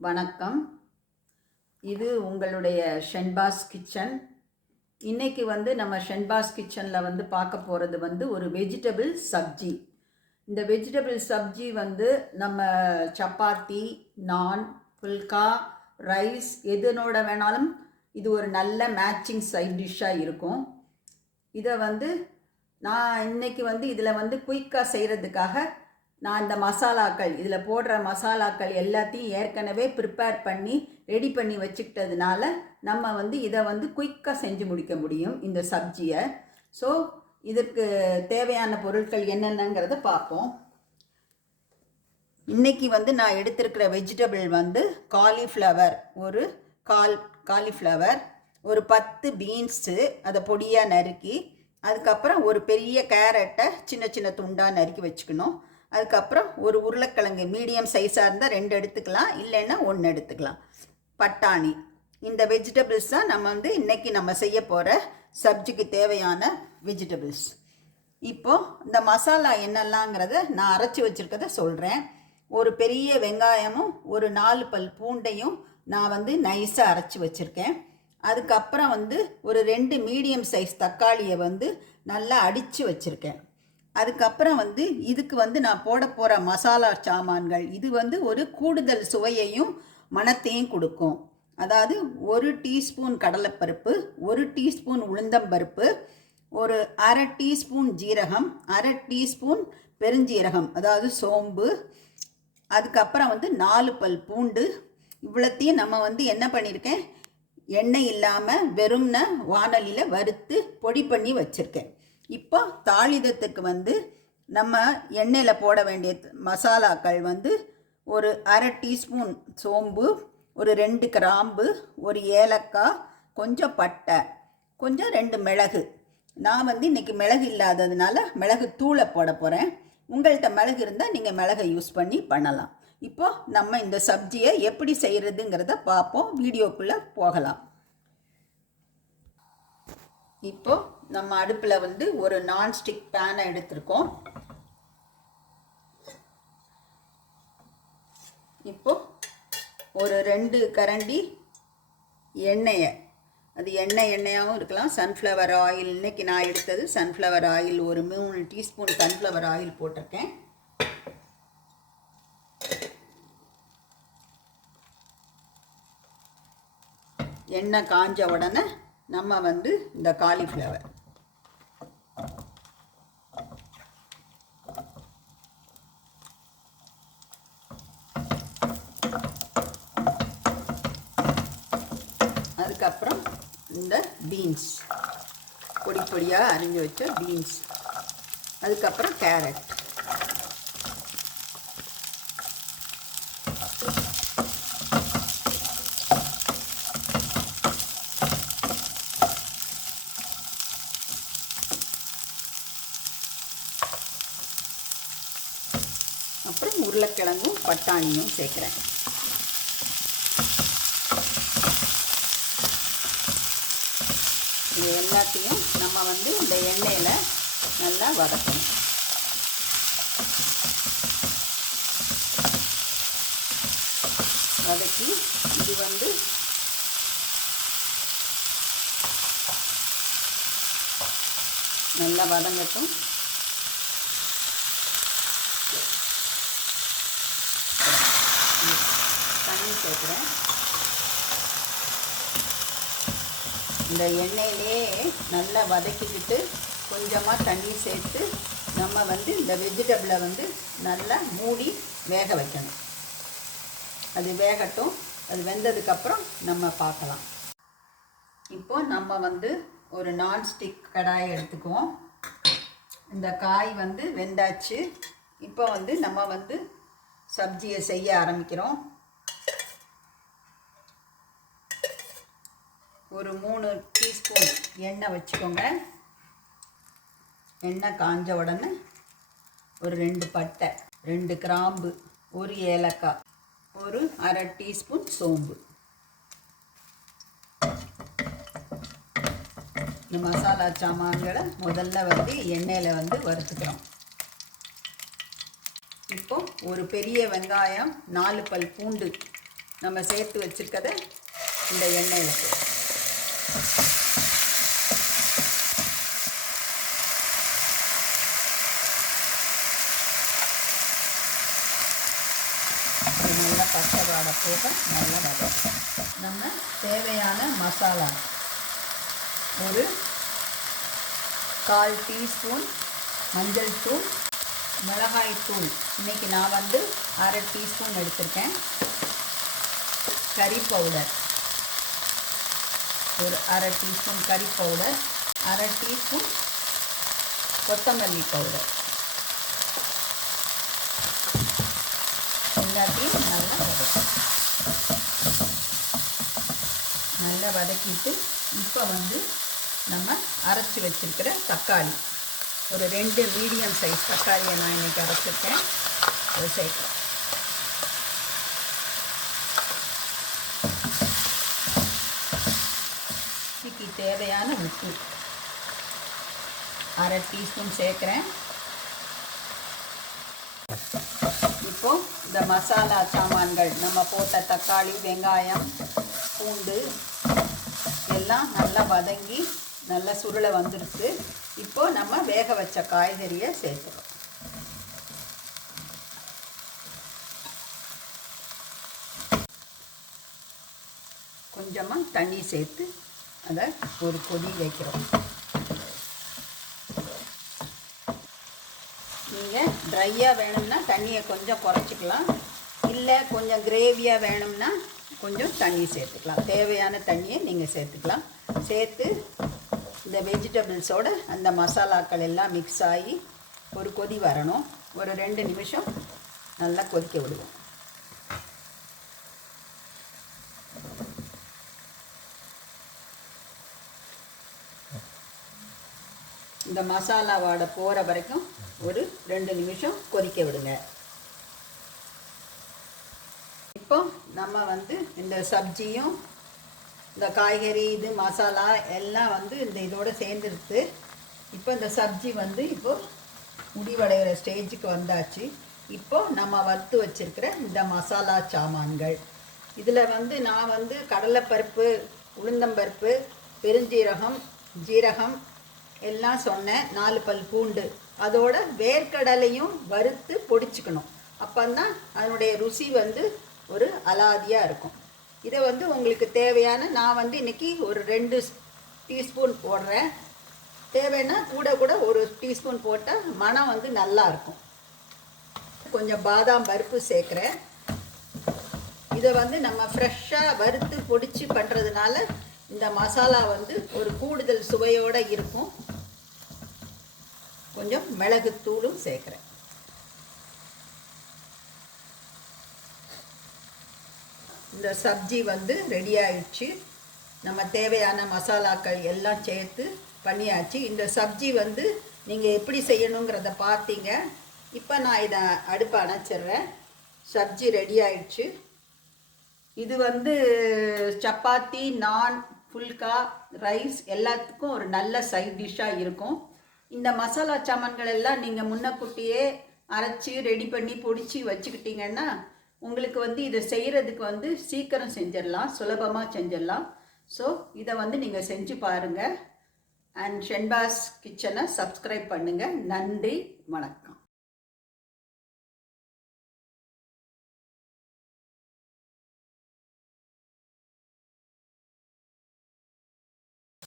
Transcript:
வணக்கம். இது உங்களுடைய ஷென்பாஸ் கிச்சன். இன்னைக்கு நம்ம ஷென்பாஸ் கிச்சனில் பார்க்க போகிறது ஒரு வெஜிடபிள் சப்ஜி. இந்த வெஜிடபிள் சப்ஜி நம்ம சப்பாத்தி, நான், புல்கா, ரைஸ் எதுனோட வேணாலும் இது ஒரு நல்ல மேட்சிங் சைட் டிஷ்ஷாக இருக்கும். இதை நான் இன்னைக்கு இதில் குயிக்காக செய்கிறதுக்காக நான் இந்த மசாலாக்கள், இதில் போடுற மசாலாக்கள் எல்லாத்தையும் ஏற்கனவே ப்ரிப்பேர் பண்ணி ரெடி பண்ணி வச்சுக்கிட்டதுனால நம்ம இதை குயிக்காக செஞ்சு முடிக்க முடியும் இந்த சப்ஜியை. ஸோ இதற்கு தேவையான பொருட்கள் என்னென்னங்கிறத பார்ப்போம். இன்றைக்கி நான் எடுத்திருக்கிற வெஜிடபிள் காலிஃப்ளவர், ஒரு காலிஃப்ளவர், ஒரு 10 பீன்ஸு அதை பொடியாக நறுக்கி, அதுக்கப்புறம் ஒரு பெரிய கேரட்டை சின்ன சின்ன துண்டாக நறுக்கி வச்சுக்கணும். அதுக்கப்புறம் ஒரு உருளைக்கிழங்கு மீடியம் சைஸாக இருந்தால் 2 எடுத்துக்கலாம், இல்லைன்னா 1 எடுத்துக்கலாம். பட்டாணி. இந்த வெஜிடபிள்ஸ் தான் நம்ம இன்றைக்கி நம்ம செய்ய போகிற சப்ஜிக்கு தேவையான வெஜிடபிள்ஸ். இப்போது இந்த மசாலா என்னெல்லாங்கிறத நான் அரைச்சி வச்சுருக்கத சொல்கிறேன். ஒரு பெரிய வெங்காயமும் ஒரு 4 பல் பூண்டையும் நான் நைஸாக அரைச்சி வச்சுருக்கேன். அதுக்கப்புறம் ஒரு 2 மீடியம் சைஸ் தக்காளியை நல்லா அடித்து வச்சுருக்கேன். அதுக்கப்புறம் இதுக்கு நான் போட போகிற மசாலா சாமான்கள், இது ஒரு கூடுதல் சுவையையும் மணத்தையும் கொடுக்கும். அதாவது 1 டீஸ்பூன் கடலைப்பருப்பு, 1 டீஸ்பூன் உளுந்தம்பருப்பு, ஒரு அரை டீஸ்பூன் ஜீரகம், அரை டீஸ்பூன் பெருஞ்சீரகம் அதாவது சோம்பு, அதுக்கப்புறம் 4 பல் பூண்டு. இவ்வளோத்தையும் நம்ம என்ன பண்ணியிருக்கேன், எண்ணெய் இல்லாமல் வெறும்ன வானலியில் வறுத்து பொடி பண்ணி வச்சுருக்கேன். இப்போ தாளிதத்துக்கு நம்ம எண்ணெயில் போட வேண்டிய மசாலாக்கள் ஒரு அரை டீஸ்பூன் சோம்பு, ஒரு 2 கிராம்பு, ஒரு ஏலக்காய், கொஞ்சம் பட்டை, கொஞ்சம் 2 மிளகு. நான் இன்றைக்கி மிளகு இல்லாததுனால மிளகு தூளை போட போகிறேன். உங்கள்கிட்ட மிளகு இருந்தால் நீங்கள் மிளகை யூஸ் பண்ணி பண்ணலாம். இப்போது நம்ம இந்த சப்ஜியை எப்படி செய்கிறதுங்கிறத பார்ப்போம். வீடியோக்குள்ளே போகலாம். இப்போது நம்ம அடுப்பில் ஒரு நான்ஸ்டிக் பேனை எடுத்திருக்கோம். இப்போது ஒரு 2 கரண்டி எண்ணெயை, அது எண்ணெயாகவும் இருக்கலாம், சன்ஃப்ளவர் ஆயில், இன்றைக்கி நான் எடுத்தது சன்ஃப்ளவர் ஆயில், ஒரு 3 டீஸ்பூன் சன்ஃப்ளவர் ஆயில் போட்டிருக்கேன். எண்ணெய் காஞ்ச உடனே நம்ம இந்த காலிஃப்ளவர், அதுக்கப்புறம் இந்த பீன்ஸ், பொடி பொடியாக அரிஞ்சு வச்ச பீன்ஸ், அதுக்கப்புறம் கேரட், அப்புறம் உருளைக்கிழங்கும் பட்டாணியும் சேர்க்குறேன். இது எல்லாத்தையும் நம்ம இந்த எண்ணெயில் நல்லா வதக்கணும். வதக்கி இது நல்லா வதங்கட்டும். தண்ணி சேர்க்குறேன். இந்த எண்ணெயிலே நல்லா வதக்கிக்கிட்டு கொஞ்சமாக தண்ணி சேர்த்து நம்ம இந்த வெஜிடபிளை நல்லா மூடி வேக வைக்கணும். அது வேகட்டும். அது வெந்ததுக்கப்புறம் நம்ம பார்க்கலாம். இப்போது நம்ம ஒரு நான்ஸ்டிக் கடாயை எடுத்துக்குவோம். இந்த காய் வெந்தாச்சு. இப்போ நம்ம சப்ஜியை செய்ய ஆரம்பிக்கிறோம். ஒரு 3 டீஸ்பூன் எண்ணெய் வச்சுக்கோங்க. எண்ணெய் காஞ்ச உடனே ஒரு 2 பட்டை, 2 கிராம்பு, ஒரு ஏலக்காய், ஒரு அரை டீஸ்பூன் சோம்பு. இந்த மசாலா சாமான்களை முதல்ல எண்ணெயில் வறுத்துக்கிறோம். இப்போ ஒரு பெரிய வெங்காயம், 4 பல் பூண்டு நம்ம சேர்த்து வச்சுருக்கதை இந்த எண்ணெயில் போடுறோம். நல்லா பச்சை வாடை போக நல்லா வதக்கும். நம்ம தேவையான மசாலா ஒரு 1/4 டீஸ்பூன் மஞ்சள் தூள், மிளகாய் தூள் இன்றைக்கி நான் வந்து 1/2 டீஸ்பூன் எடுத்திருக்கேன். கறி பவுடர் ஒரு 1/2 டீஸ்பூன் கறி பவுடர், 1/2 டீஸ்பூன் கொத்தமல்லி பவுடர் எல்லாத்தையும் நல்லா வதக்கிட்டு இப்போ வந்து நம்ம அரைச்சி வச்சுருக்கிற தக்காளி ஒரு 2 மீடியம் சைஸ் தக்காளியை நான் இன்றைக்கி அரைச்சிருக்கேன். அது சேர்க்கலாம். இதுக்கு தேவையான உப்பு 1/2 டீஸ்பூன் சேர்க்குறேன். இப்போது இந்த மசாலா சாமான்கள் நம்ம போட்ட தக்காளி, வெங்காயம், பூண்டு எல்லாம் நல்லா வதங்கி நல்லா சுருளை வந்துடுச்சு. இப்போது நம்ம வேக வச்ச காய்கறியை சேர்த்துறோம். கொஞ்சமாக தண்ணி சேர்த்து அதை ஒரு கொதி வைக்கிறோம். நீங்கள் ட்ரையாக வேணும்னா தண்ணியை கொஞ்சம் குறைச்சிக்கலாம், இல்லை கொஞ்சம் கிரேவியாக வேணும்னா கொஞ்சம் தண்ணி சேர்த்துக்கலாம். தேவையான தண்ணியை நீங்கள் சேர்த்துக்கலாம். சேர்த்து இந்த வெஜிடபிள்ஸோட அந்த மசாலாக்கள் எல்லாம் மிக்ஸ் ஆகி ஒரு கொதி வரணும். ஒரு 2 நிமிஷம் நல்லா கொதிக்க விடுவோம். இந்த மசாலா வாடை போகிற வரைக்கும் ஒரு 2 நிமிஷம் கொதிக்க விடுங்க. இப்போ நம்ம வந்து இந்த சப்ஜியும் இந்த காய்கறி இது மசாலா எல்லாம் வந்து இந்த இதோடு சேர்ந்துருது. இப்போ இந்த சப்ஜி வந்து இப்போது முடிவடைகிற ஸ்டேஜுக்கு வந்தாச்சு. இப்போது நம்ம வறுத்து வச்சுருக்கிற இந்த மசாலா சாமான்கள் இதில் வந்து நான் வந்து கடலைப்பருப்பு, உளுந்தம்பருப்பு, பெருஞ்சீரகம், ஜீரகம் எல்லாம் சொன்னேன். 4 பல் பூண்டு, அதோட வேர்க்கடலையும் வறுத்து பொடிச்சுக்கணும். அப்போந்தான் அதனுடைய ருசி வந்து ஒரு அலாதியாக இருக்கும். இதை வந்து உங்களுக்கு தேவையான நான் வந்து இன்றைக்கி ஒரு 2 டீஸ்பூன் போடுறேன். தேவைன்னா கூட ஒரு டீஸ்பூன் போட்டால் மனம் வந்து நல்லாயிருக்கும். கொஞ்சம் பாதாம் பருப்பு சேர்க்குறேன். இதை வந்து நம்ம ஃப்ரெஷ்ஷாக வறுத்து பொடிச்சு பண்ணுறதுனால இந்த மசாலா வந்து ஒரு கூடுதல் சுவையோடு இருக்கும். கொஞ்சம் மிளகுத்தூளும் சேர்க்குறேன். இந்த சப்ஜி வந்து ரெடி ஆயிடுச்சு. நம்ம தேவையான மசாலாக்கள் எல்லாம் சேர்த்து பண்ணியாச்சு. இந்த சப்ஜி வந்து நீங்கள் எப்படி செய்யணுங்கிறத பார்த்தீங்க. இப்போ நான் இதை அடுப்பை அணைச்சிட்றேன். சப்ஜி ரெடி ஆயிடுச்சு. இது வந்து சப்பாத்தி, நான், ஃபுல்கா, ரைஸ் எல்லாத்துக்கும் ஒரு நல்ல சைட் டிஷ்ஷாக இருக்கும். இந்த மசாலா சாமான்கள் எல்லாம் நீங்கள் முன்னக்கூட்டியே அரைச்சி ரெடி பண்ணி பொடிச்சு வச்சுக்கிட்டிங்கன்னா உங்களுக்கு வந்து இதை செய்கிறதுக்கு வந்து சீக்கிரம் செஞ்சிடலாம், சுலபமாக செஞ்சிடலாம். ஸோ இதை வந்து நீங்கள் செஞ்சு பாருங்கள். அண்ட் ஷென்பாஸ் கிச்சனை சப்ஸ்கிரைப் பண்ணுங்கள். நன்றி, வணக்கம்.